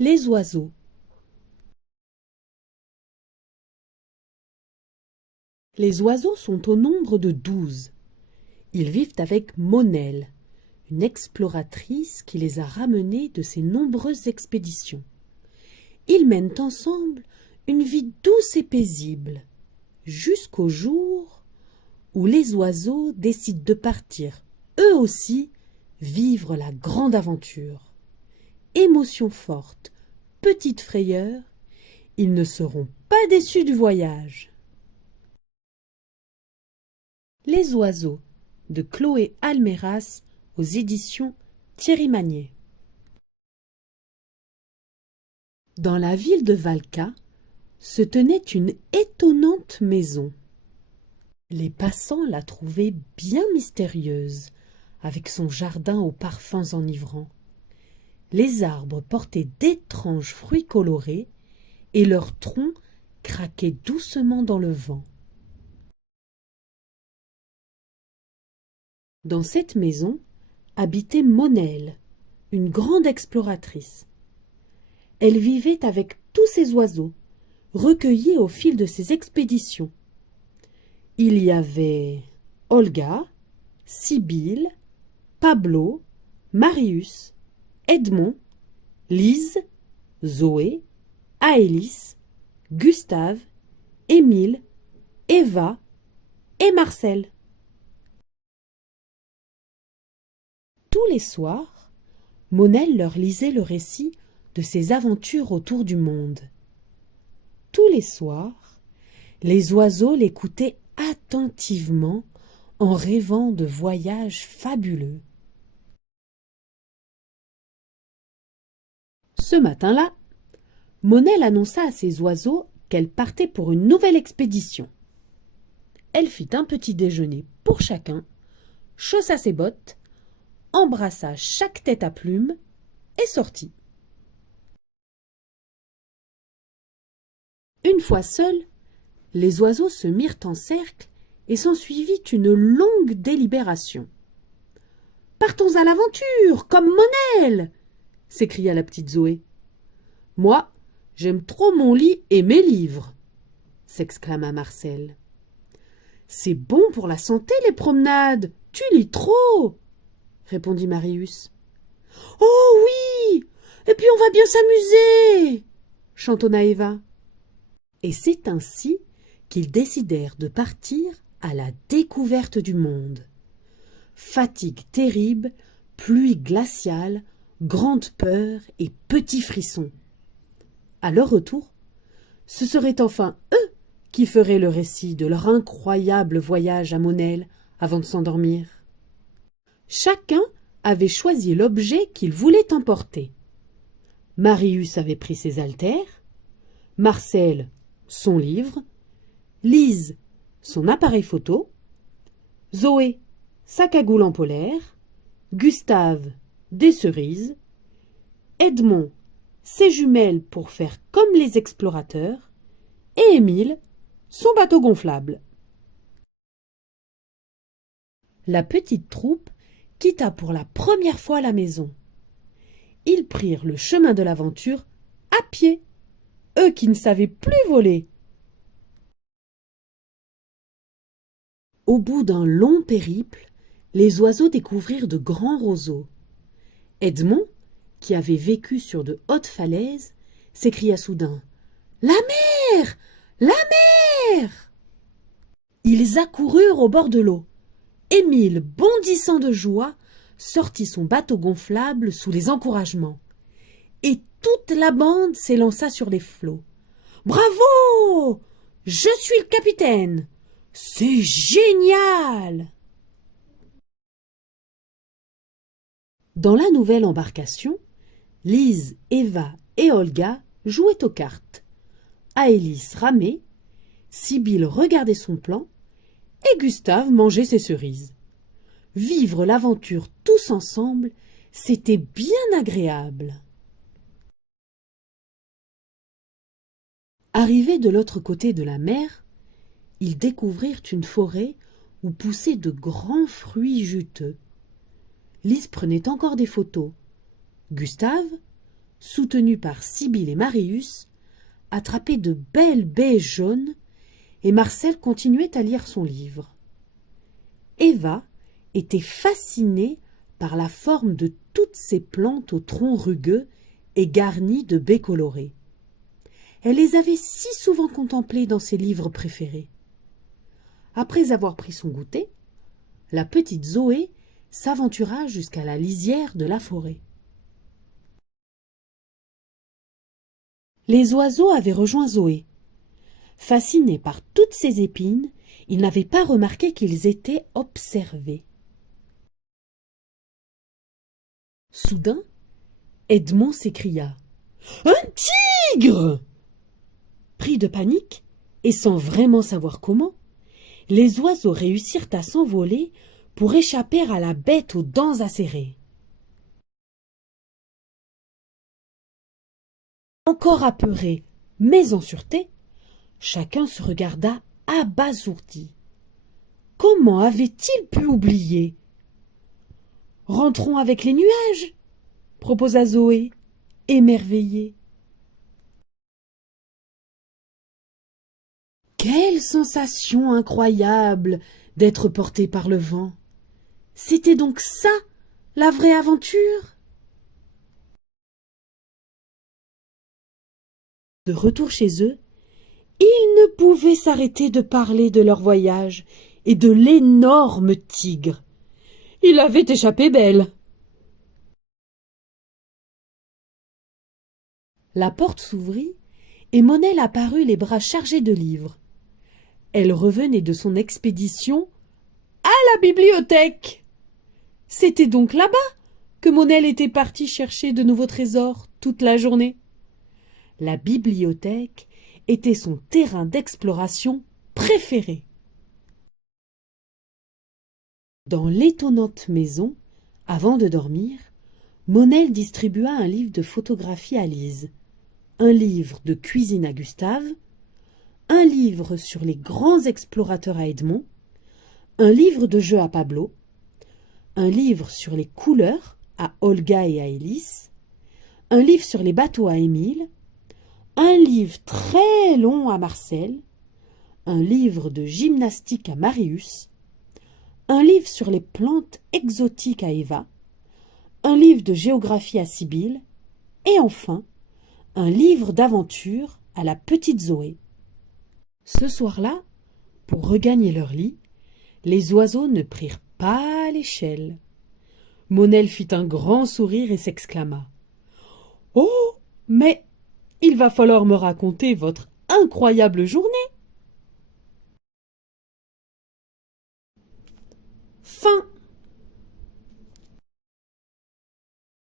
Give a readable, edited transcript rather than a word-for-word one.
Les oiseaux. Les oiseaux sont au nombre de 12. Ils vivent avec Monelle, une exploratrice qui les a ramenés de ses nombreuses expéditions. Ils mènent ensemble une vie douce et paisible, jusqu'au jour où les oiseaux décident de partir, eux aussi, vivre la grande aventure. Émotion forte, petite frayeur, ils ne seront pas déçus du voyage. Les oiseaux de Chloé Alméras aux éditions Thierry Magnier. Dans la ville de Valca se tenait une étonnante maison. Les passants la trouvaient bien mystérieuse, avec son jardin aux parfums enivrants. Les arbres portaient d'étranges fruits colorés et leurs troncs craquaient doucement dans le vent. Dans cette maison habitait Monelle, une grande exploratrice. Elle vivait avec tous ces oiseaux, recueillis au fil de ses expéditions. Il y avait Olga, Sibylle, Pablo, Marius, Edmond, Lise, Zoé, Aélis, Gustave, Émile, Eva et Marcel. Tous les soirs, Monelle leur lisait le récit de ses aventures autour du monde. Tous les soirs, les oiseaux l'écoutaient attentivement en rêvant de voyages fabuleux. Ce matin-là, Monelle annonça à ses oiseaux qu'elle partait pour une nouvelle expédition. Elle fit un petit déjeuner pour chacun, chaussa ses bottes, embrassa chaque tête à plumes et sortit. Une fois seuls, les oiseaux se mirent en cercle et s'ensuivit une longue délibération. « Partons à l'aventure, comme Monelle !» s'écria la petite Zoé. « Moi, j'aime trop mon lit et mes livres !» s'exclama Marcel. « C'est bon pour la santé, les promenades, tu lis trop !» répondit Marius. « Oh oui, et puis on va bien s'amuser !» chantonna Eva. Et c'est ainsi qu'ils décidèrent de partir à la découverte du monde. Fatigue terrible, pluie glaciale, grande peur et petits frissons. À leur retour, ce seraient enfin eux qui feraient le récit de leur incroyable voyage à Monelle avant de s'endormir. Chacun avait choisi l'objet qu'il voulait emporter. Marius avait pris ses haltères, Marcel son livre, Lise son appareil photo, Zoé sa cagoule en polaire, Gustave des cerises, Edmond ses jumelles pour faire comme les explorateurs, et Émile son bateau gonflable. La petite troupe quitta pour la première fois la maison. Ils prirent le chemin de l'aventure à pied, eux qui ne savaient plus voler. Au bout d'un long périple, les oiseaux découvrirent de grands roseaux. Edmond, qui avait vécu sur de hautes falaises, s'écria soudain « La mer! La mer !» Ils accoururent au bord de l'eau. Émile, bondissant de joie, sortit son bateau gonflable sous les encouragements. Et toute la bande s'élança sur les flots. « Bravo! Je suis le capitaine! C'est génial !» Dans la nouvelle embarcation, Lise, Eva et Olga jouaient aux cartes. Aélis ramait, Sibylle regardait son plan et Gustave mangeait ses cerises. Vivre l'aventure tous ensemble, c'était bien agréable. Arrivés de l'autre côté de la mer, ils découvrirent une forêt où poussaient de grands fruits juteux. Lise prenait encore des photos. Gustave soutenus par Sibylle et Marius, attrapaient de belles baies jaunes et Marcel continuait à lire son livre. Eva était fascinée par la forme de toutes ces plantes au tronc rugueux et garnies de baies colorées. Elle les avait si souvent contemplées dans ses livres préférés. Après avoir pris son goûter, la petite Zoé s'aventura jusqu'à la lisière de la forêt. Les oiseaux avaient rejoint Zoé. Fascinés par toutes ces épines, ils n'avaient pas remarqué qu'ils étaient observés. Soudain, Edmond s'écria « Un tigre !» Pris de panique, et sans vraiment savoir comment, les oiseaux réussirent à s'envoler pour échapper à la bête aux dents acérées. Encore apeurés, mais en sûreté, chacun se regarda abasourdi. Comment avait-il pu oublier ? « Rentrons avec les nuages !» proposa Zoé, émerveillée. Quelle sensation incroyable d'être porté par le vent! C'était donc ça, la vraie aventure? De retour chez eux, ils ne pouvaient s'arrêter de parler de leur voyage et de l'énorme tigre. Il avait échappé belle. La porte s'ouvrit et Monel apparut les bras chargés de livres. Elle revenait de son expédition à la bibliothèque. C'était donc là-bas que Monel était partie chercher de nouveaux trésors toute la journée. La bibliothèque était son terrain d'exploration préféré. Dans l'étonnante maison, avant de dormir, Monel distribua un livre de photographie à Lise, un livre de cuisine à Gustave, un livre sur les grands explorateurs à Edmond, un livre de jeu à Pablo, un livre sur les couleurs à Olga et à Élise, un livre sur les bateaux à Émile, un livre très long à Marcel, un livre de gymnastique à Marius, un livre sur les plantes exotiques à Eva, un livre de géographie à Sibylle, et enfin, un livre d'aventure à la petite Zoé. Ce soir-là, pour regagner leur lit, les oiseaux ne prirent pas l'échelle. Monel fit un grand sourire et s'exclama « Oh, mais il va falloir me raconter votre incroyable journée !» Fin.